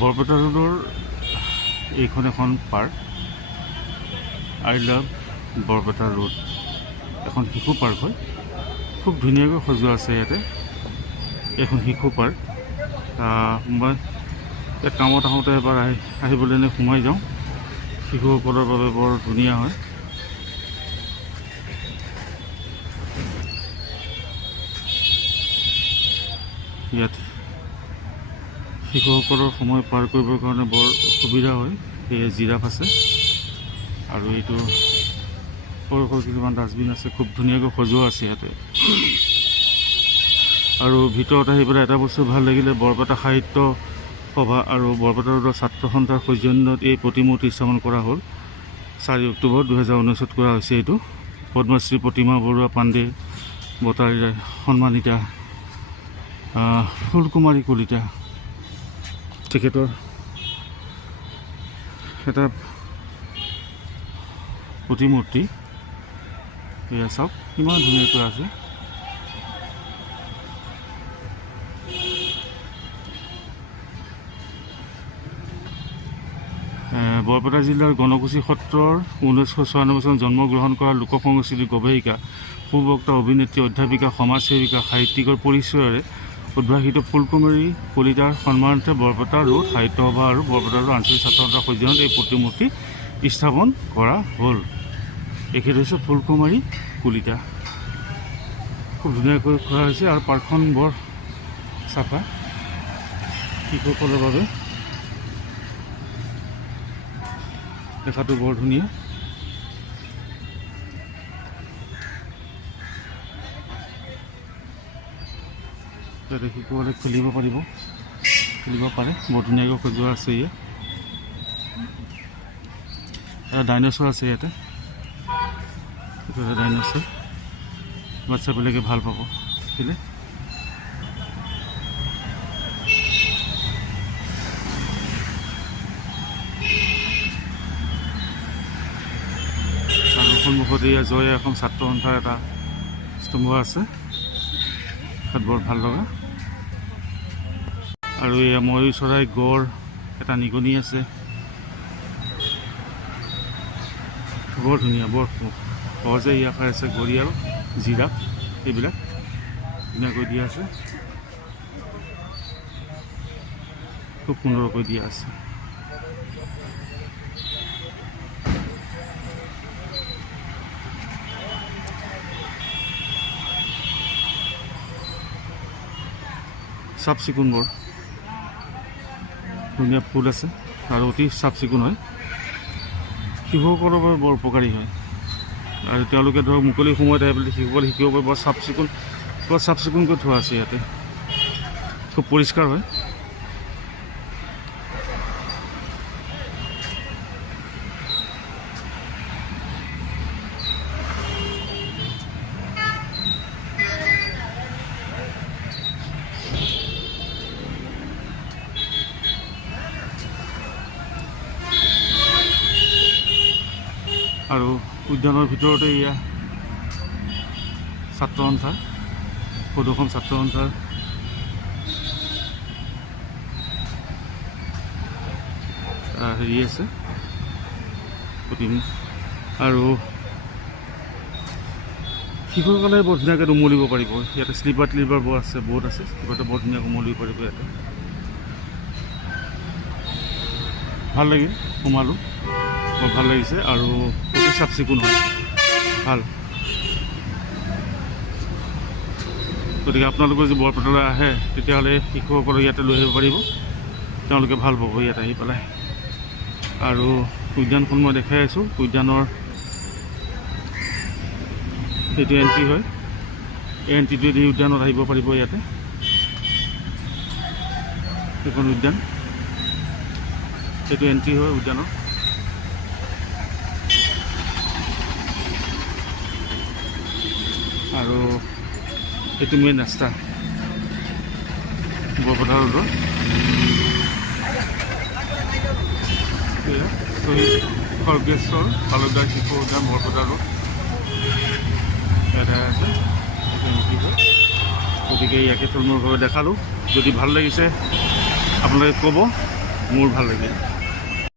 বৰপেটা ৰোডৰ এইখন এখন park, I love Barpeta road. এখন শিশু পাৰ্ক হয়, খুব ধুনীয়াকৈ সজোৱা আছে ইয়াতে। এখন শিশু পাৰ্ক। মই ইয়াত কামত আহোঁতে এবাৰ আহিবলৈ সোমাই যাওঁ। শিশুসকলৰ বাবে বৰ ধুনীয়া হয়। ইয়াত শিশুসকলৰ সময় পাৰ কৰিবৰ কাৰণে বৰ সুবিধা হয়। সেয়ে জিৰাফ আছে আৰু এইটো সৰু সৰু কিছুমান ডাষ্টবিন আছে, খুব ধুনীয়াকৈ সজোৱা আছে ইয়াতে। আৰু ভিতৰত আহি পেলাই এটা বস্তু ভাল লাগিলে, বৰপেটা সাহিত্য সভা আৰু বৰপেটা ৰোডৰ ছাত্ৰ সন্থাৰ সৌজন্যত এই প্ৰতিমূৰ্তি স্থাপন কৰা হ'ল। 4 অক্টোবৰ 2019 কৰা হৈছে। এইটো পদ্মশ্ৰী প্ৰতিমা বৰুৱা পাণ্ডে বঁটাৰে সন্মানিতা ফুলকুমাৰী কলিতা, তেখেতৰ এটা প্ৰতিমূৰ্তি। এয়া চাওক কিমান ধুনীয়াকৈ আছে। বৰপেটা জিলাৰ গণকুছি সত্ৰৰ 1996 চনত জন্মগ্ৰহণ কৰা লোক সংস্কৃতিৰ গৱেষিকা, সুবক্তা, অভিনেত্ৰী, অধ্যাপিকা, সমাজসেৱিকা, সাহিত্যিকৰ পৰিচয়েৰে উদ্ভাসিত ফুলকুমাৰী কলিতাৰ সন্মানাৰ্থে বৰপেটা ৰোড সাহিত্য সভা আৰু বৰপেটা ৰোড আঞ্চলিক ছাত্ৰ সন্থাৰ সৌজন্যত এই প্ৰতিমূৰ্তি স্থাপন কৰা হ'ল। এখেত হৈছে ফুলকুমাৰী কলিতা। খুব ধুনীয়াকৈ খোৱা হৈছে আৰু পাৰ্কখন বৰ চাফা। শিশুসকলৰ বাবে দেখাটো বৰ ধুনীয়া। ইয়াতে শিশুসকলে খেলিব পাৰে, বৰ ধুনীয়াকৈ সজোৱা আছে। ইয়াত ডাইন'ছৰ আছে। ইয়াতে এইটো ডাইন'ছৰ, বাচ্চাবিলাকে ভাল পাব খেলে। আৰু সন্মুখত এয়া জয় এখন ছাত্ৰ সন্থাৰ এটা স্তম্ভ আছে, তাত বৰ ভাল লগা। আৰু এয়া ময়ূৰ চৰাই, গড়, এটা নিগনি আছে, বৰ ধুনীয়া, বৰ সহজে ইয়াত খাই আছে। ঘঁৰিয়াল, জিৰাফ এইবিলাক ধুনীয়াকৈ দিয়া আছে, খুব সুন্দৰকৈ দিয়া আছে। চাফ চিকুণ, বৰ ধুনীয়া ফুল আছে আৰু অতি চাফ চিকুণ হয়। শিশুসকলৰ বাবে বৰ উপকাৰী হয় আৰু তেওঁলোকে ধৰক মুকলি সময়ত আহি পেলাই শিশুসকলে শিকিব পাৰে। বৰ চাফ চিকুণকৈ থোৱা আছে ইয়াতে, খুব পৰিষ্কাৰ হয়। আৰু উদ্যানৰ ভিতৰতে এয়া ছাত্ৰ সন্থা, প্ৰদূষণ ছাত্ৰ সন্থাৰ হেৰি আছে প্ৰতিমা। আৰু শিশুসকলে বৰ ধুনীয়াকৈ উমলিব পাৰিব। ইয়াতে শ্লিপাৰ টিলিপাৰ বৰ আছে, বহুত আছে, শ্লিপাৰটো বৰ ধুনীয়াকৈ উমলিব পাৰিব ইয়াতে। ভাল লাগিল, সোমালোঁ, বৰ ভাল লাগিছে আৰু অতি চাফ চিকুণ হয়, ভাল। গতিকে আপোনালোকে যদি বৰপেটালৈ আহে তেতিয়াহ'লে শিশুসকলক ইয়াতে লৈ আহিব পাৰিব, তেওঁলোকে ভাল পাব ইয়াত আহি পেলাই। আৰু উদ্যানখন মই দেখাই আছোঁ, উদ্যানৰ সেইটো এণ্ট্ৰি হয়, এই এণ্ট্ৰিটোৱেদি উদ্যানত আহিব পাৰিব ইয়াতে। সেইখন উদ্যান, সেইটো এণ্ট্ৰি হয় উদ্যানৰ। আৰু এইটো মেইন ৰাস্তা বৰপেটা ৰোডৰ। শ্বহীদ সৰ্বেশ্বৰ তালুকদাৰ শিশু উদ্যান বৰপেটা ৰোড ইয়াতে আছে। গতিকে ইয়াকে থুলমূলভাৱে দেখালোঁ। যদি ভাল লাগিছে আপোনালোকে ক'ব, মোৰ ভাল লাগিল।